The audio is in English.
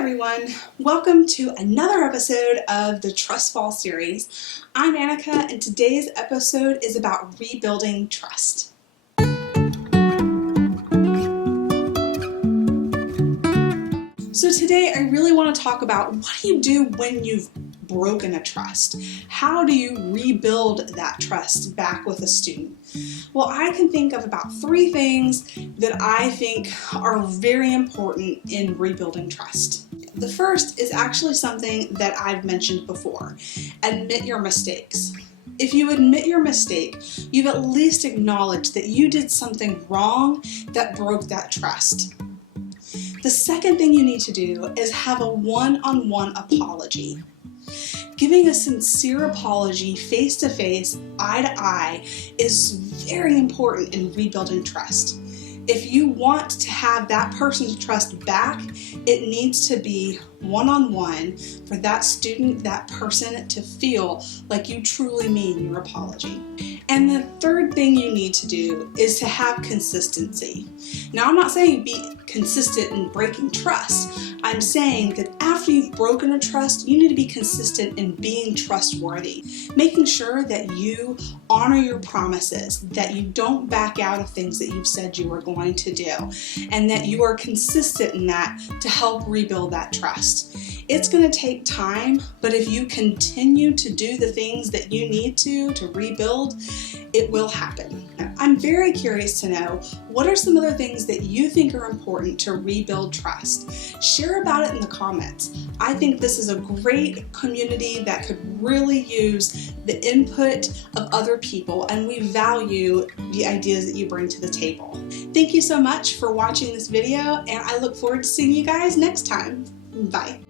everyone, welcome to another episode of the Trust Fall series. I'm Annika and today's episode is about rebuilding trust. So today I really want to talk about what do you do when you've broken a trust? How do you rebuild that trust back with a student? Well, I can think of about 3 things that I think are very important in rebuilding trust. The first is actually something that I've mentioned before. Admit your mistakes. If you admit your mistake, you've at least acknowledged that you did something wrong that broke that trust. The second thing you need to do is have a one-on-one apology. Giving a sincere apology face-to-face, eye-to-eye is very important in rebuilding trust. If you want to have that person's trust back, it needs to be one-on-one for that student, that person to feel like you truly mean your apology. And the third thing you need to do is to have consistency. Now, I'm not saying be consistent in breaking trust. I'm saying that after you've broken a trust, you need to be consistent in being trustworthy, making sure that you honor your promises, that you don't back out of things that you've said you were going to do, and that you are consistent in that to help rebuild that trust. It's going to take time, but if you continue to do the things that you need to rebuild, it will happen. I'm very curious to know, what are some other things that you think are important to rebuild trust? Share about it in the comments. I think this is a great community that could really use the input of other people, and we value the ideas that you bring to the table. Thank you so much for watching this video, and I look forward to seeing you guys next time. Bye.